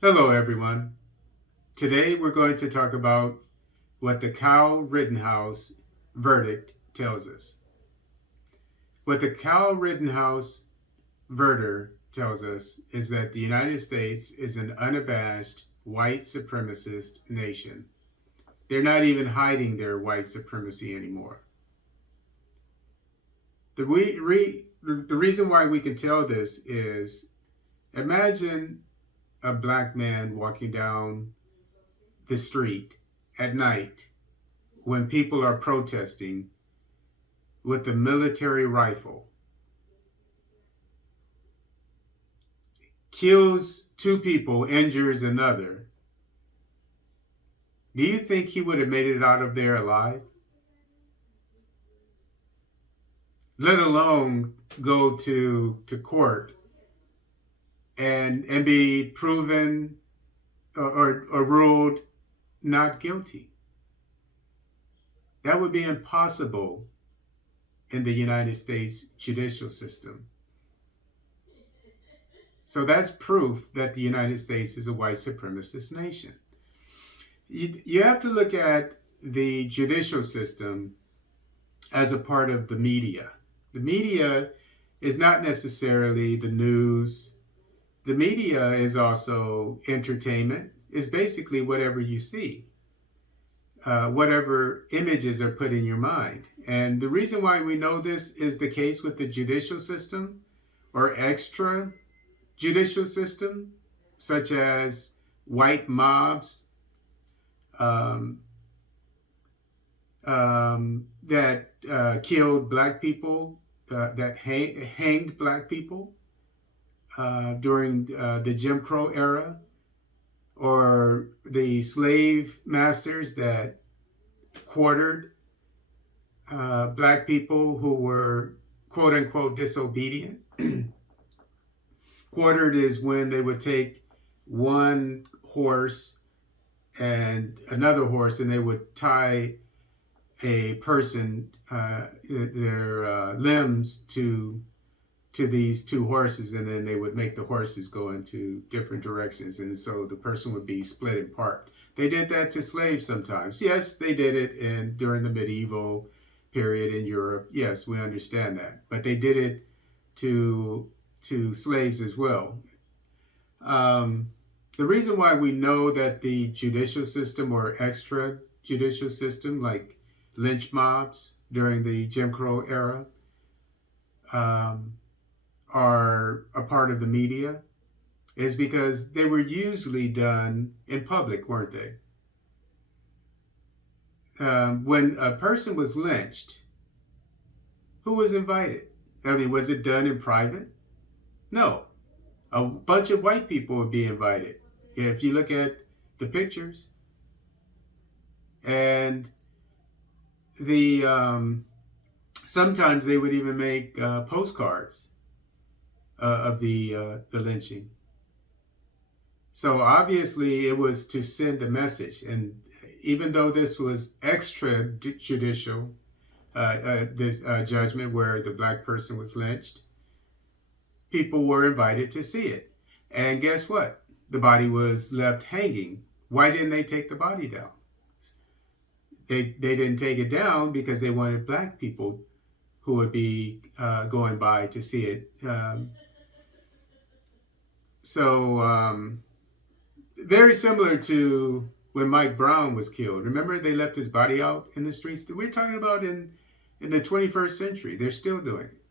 Hello, everyone. Today we're going to talk about what the Kyle Rittenhouse verdict tells us. What the Kyle Rittenhouse verdict tells us is that the United States is an unabashed white supremacist nation. They're not even hiding their white supremacy anymore. The reason why we can tell this is imagine a black man walking down the street at night when people are protesting with a military rifle, kills two people, injures another. Do you think he would have made it out of there alive? Let alone go to court and be proven or ruled not guilty. That would be impossible in the United States judicial system. So that's proof that the United States is a white supremacist nation. You have to look at the judicial system as a part of the media. The media is not necessarily the news. The media is also entertainment. It's basically whatever you see, whatever images are put in your mind. And the reason why we know this is the case with the judicial system or extra judicial system, such as white mobs that killed black people, that hanged black people during the Jim Crow era, or the slave masters that quartered black people who were quote unquote disobedient. Quartered is when they would take one horse and another horse and they would tie a person, their limbs to these two horses, and then they would make the horses go into different directions, and so the person would be split apart. They did that to slaves sometimes. Yes, they did it during the medieval period in Europe. Yes, we understand that, but they did it to slaves as well. The reason why we know that the judicial system or extrajudicial system, like lynch mobs during the Jim Crow era, are a part of the media is because they were usually done in public, weren't they? When a person was lynched, who was invited? I mean, was it done in private? No. A bunch of white people would be invited. If you look at the pictures. And sometimes they would even make postcards of the lynching. So obviously it was to send a message. And even though this was extrajudicial, this judgment where the black person was lynched, people were invited to see it. And guess what? The body was left hanging. Why didn't they take the body down? They didn't take it down because they wanted black people who would be going by to see it. Very similar to when Mike Brown was killed. Remember, they left his body out in the streets? We're talking about in the 21st century. They're still doing it.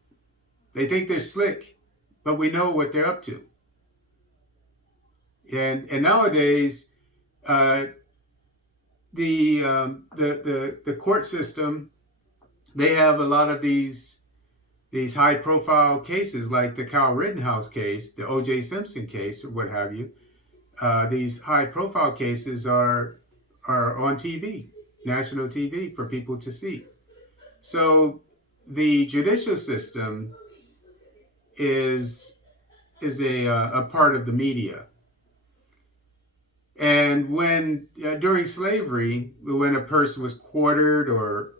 They think they're slick, but we know what they're up to. And nowadays, the court system, they have a lot of these high profile cases like the Kyle Rittenhouse case, the O.J. Simpson case, or what have you. These high profile cases are on TV, national TV, for people to see. So the judicial system is a part of the media. And when during slavery, when a person was quartered or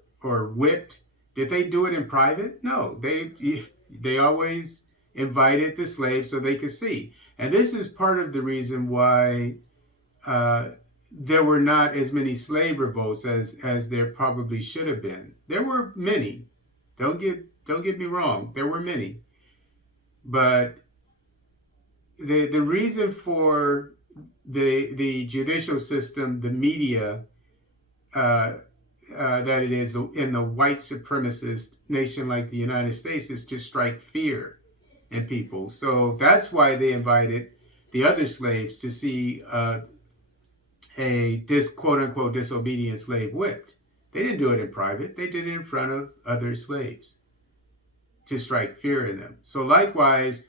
whipped, did they do it in private? No, they always invited the slaves so they could see. And this is part of the reason why there were not as many slave revolts as there probably should have been. There were many. Don't get me wrong. There were many. But the reason for the judicial system, the media, that it is in the white supremacist nation like the United States is to strike fear in people. So that's why they invited the other slaves to see this quote unquote disobedient slave whipped. They didn't do it in private. They did it in front of other slaves to strike fear in them. So likewise,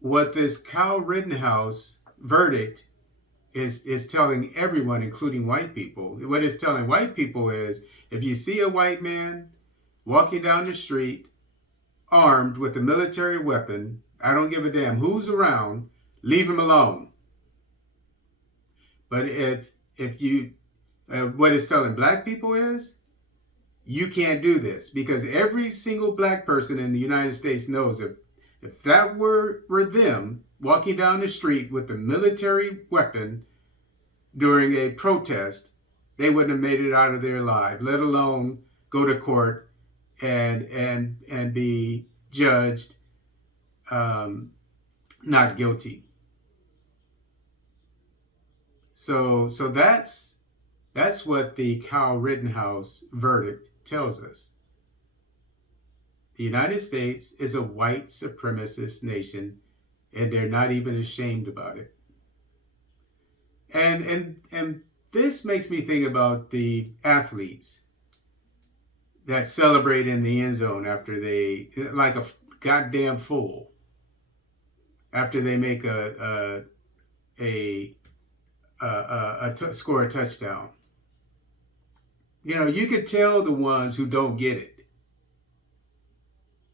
what this Kyle Rittenhouse verdict is telling everyone, including white people, what it's telling white people is, if you see a white man walking down the street armed with a military weapon, I don't give a damn who's around, leave him alone. But if you, what it's telling black people is, you can't do this, because every single black person in the United States knows if that were them walking down the street with a military weapon during a protest, they wouldn't have made it out of there alive, let alone go to court and be judged not guilty. So that's what the Kyle Rittenhouse verdict tells us. The United States is a white supremacist nation, and they're not even ashamed about it. And this makes me think about the athletes that celebrate in the end zone after they, like a goddamn fool, after they make score a touchdown. You know, you could tell the ones who don't get it,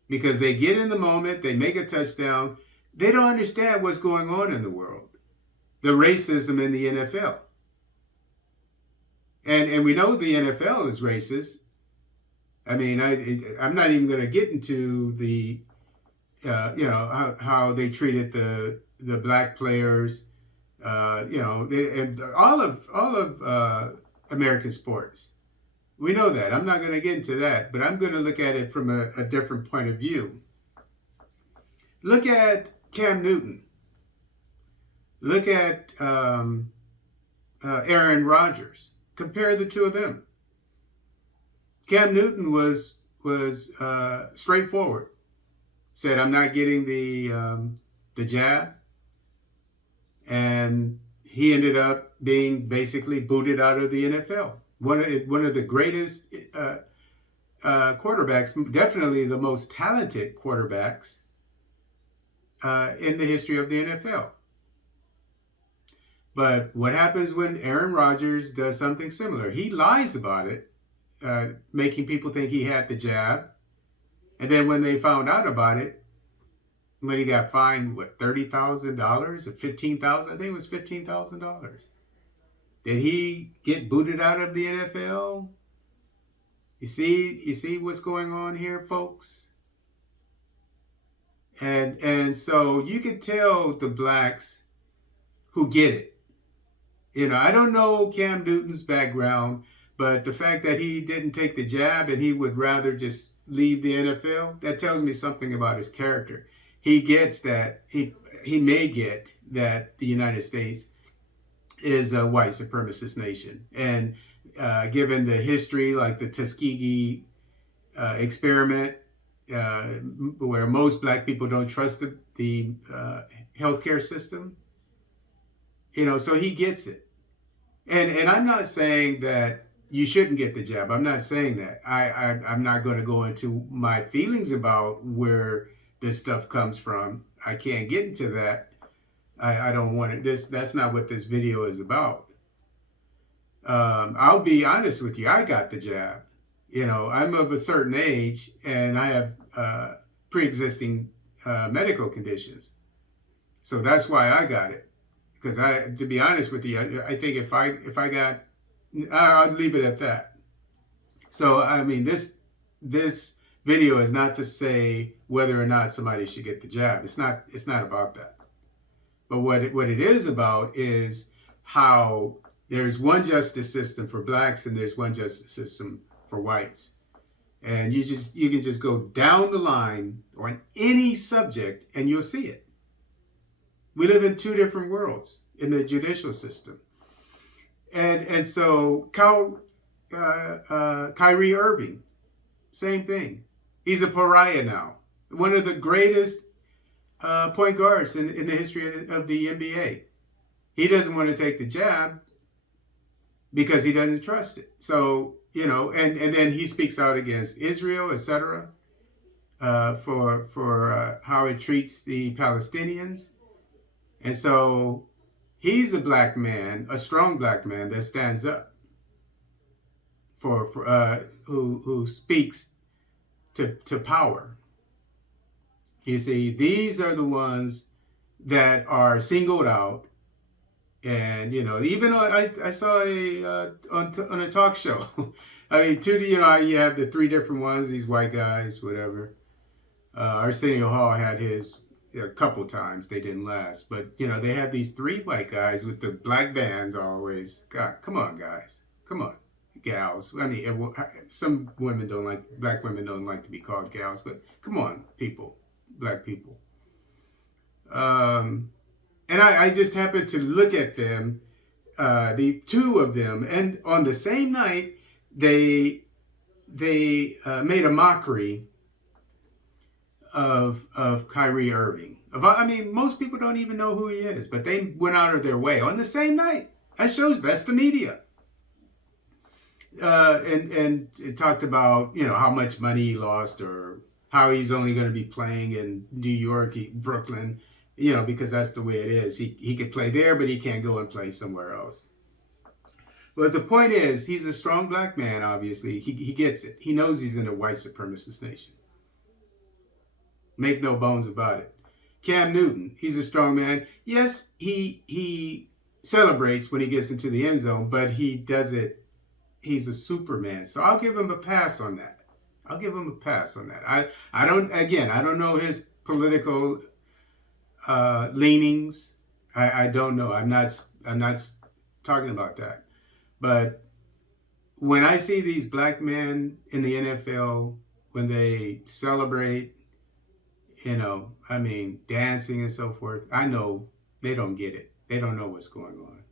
because they get in the moment, they make a touchdown, they don't understand what's going on in the world, the racism in the NFL. And we know the NFL is racist. I mean, I'm not even going to get into the, how they treated the black players, and all of American sports. We know that. I'm not going to get into that, but I'm going to look at it from a different point of view. Look at Cam Newton. Look at Aaron Rodgers. Compare the two of them. Cam Newton was straightforward. Said, I'm not getting the jab. And he ended up being basically booted out of the NFL. One of the greatest quarterbacks, definitely the most talented quarterbacks in the history of the NFL. But what happens when Aaron Rodgers does something similar? He lies about it, making people think he had the jab. And then when they found out about it, when he got fined, $30,000 or $15,000? I think it was $15,000. Did he get booted out of the NFL? You see what's going on here, folks? And so you could tell the blacks who get it. You know, I don't know Cam Newton's background, but the fact that he didn't take the jab and he would rather just leave the NFL, that tells me something about his character. He gets that, he may get that the United States is a white supremacist nation. And given the history, like the Tuskegee experiment, where most black people don't trust the healthcare system, you know, so he gets it. And I'm not saying that you shouldn't get the jab. I'm not saying that. I'm not going to go into my feelings about where this stuff comes from. I can't get into that. I don't want it. That's not what this video is about. I'll be honest with you. I got the jab. You know, I'm of a certain age and I have pre-existing medical conditions. So that's why I got it. Because to be honest with you, I think if I got, I'll leave it at that. So I mean, this video is not to say whether or not somebody should get the jab. It's not about that. But what it is about is how there's one justice system for blacks and there's one justice system for whites. And you can just go down the line on any subject and you'll see it. We live in two different worlds in the judicial system. And so Kyrie Irving, same thing. He's a pariah now. One of the greatest point guards in the history of the NBA. He doesn't want to take the jab because he doesn't trust it. So, you know, and then he speaks out against Israel, etc., for how it treats the Palestinians. And so he's a black man, a strong black man that stands up for who speaks to power. You see, these are the ones that are singled out. And, you know, even I saw on a talk show. I mean, you know, you have the three different ones, these white guys, whatever. Arsenio Hall had his a couple times. They didn't last. But, you know, they have these three white guys with the black bands always. God, come on, guys. Come on, gals. I mean, some women don't like, black women don't like to be called gals. But come on, people, black people. And I just happened to look at them, the two of them, and on the same night, they made a mockery of Kyrie Irving. I mean, most people don't even know who he is, but they went out of their way on the same night. That's the media. And it talked about, you know, how much money he lost or how he's only going to be playing in New York, Brooklyn, you know, because that's the way it is. He could play there, but he can't go and play somewhere else. But the point is, he's a strong black man, obviously. He gets it. He knows he's in a white supremacist nation. Make no bones about it. Cam Newton, he's a strong man. Yes, he celebrates when he gets into the end zone, but he does it. He's a Superman. So I'll give him a pass on that. I don't know his political leanings. I don't know. I'm not talking about that. But when I see these black men in the NFL, when they celebrate, you know, I mean, dancing and so forth, I know they don't get it. They don't know what's going on.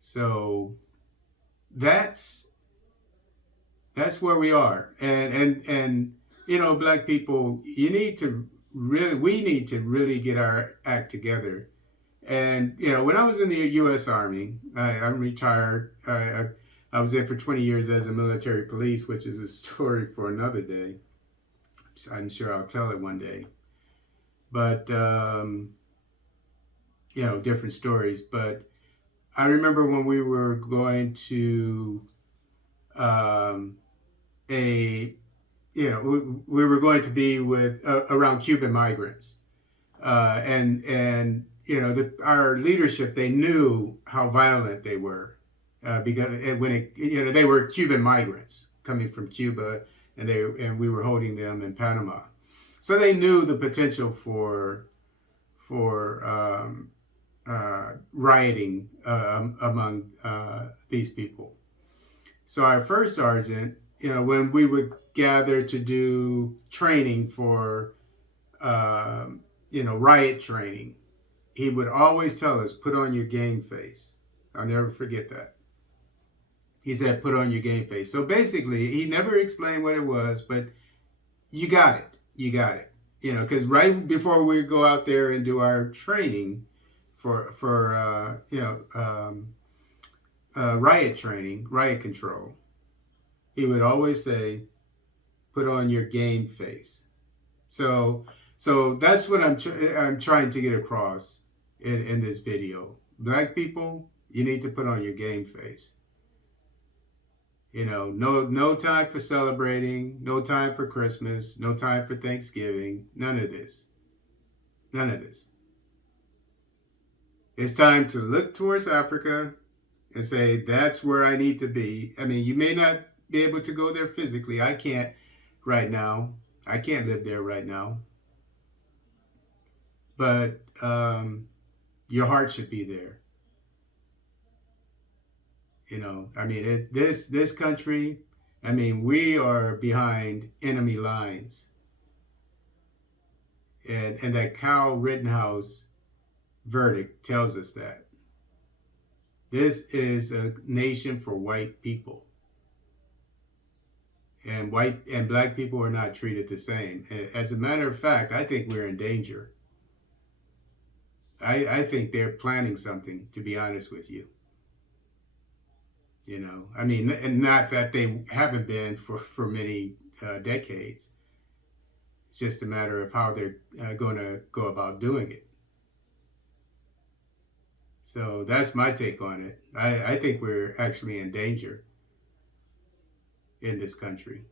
So that's where we are. And you know, black people, we need to really get our act together. And, you know, when I was in the U.S. Army, I'm retired. I was there for 20 years as a military police, which is a story for another day. I'm sure I'll tell it one day. But, you know, different stories. But I remember when we were going to we were going to be with around Cuban migrants, and you know, our leadership, they knew how violent they were, because they were Cuban migrants coming from Cuba, and we were holding them in Panama, so they knew the potential for rioting among these people. So our first sergeant, you know, when we would gather to do training for, riot training, he would always tell us, put on your game face. I'll never forget that. He said, put on your game face. So basically, he never explained what it was, but you got it. You got it. You know, because right before we go out there and do our training for riot training, riot control, he would always say, put on your game face. So that's what I'm trying to get across in this video. Black people, you need to put on your game face. You know, no time for celebrating, no time for Christmas, no time for Thanksgiving, none of this. None of this. It's time to look towards Africa and say, that's where I need to be. I mean, you may not be able to go there physically. I can't right now. I can't live there right now. But your heart should be there. You know, I mean, this country. I mean, we are behind enemy lines, and that Kyle Rittenhouse verdict tells us that this is a nation for white people, and white and black people are not treated the same. As a matter of fact, I think we're in danger. I think they're planning something, to be honest with you. You know, I mean, and not that they haven't been for many decades. It's just a matter of how they're going to go about doing it. So that's my take on it. I think we're actually in danger in this country.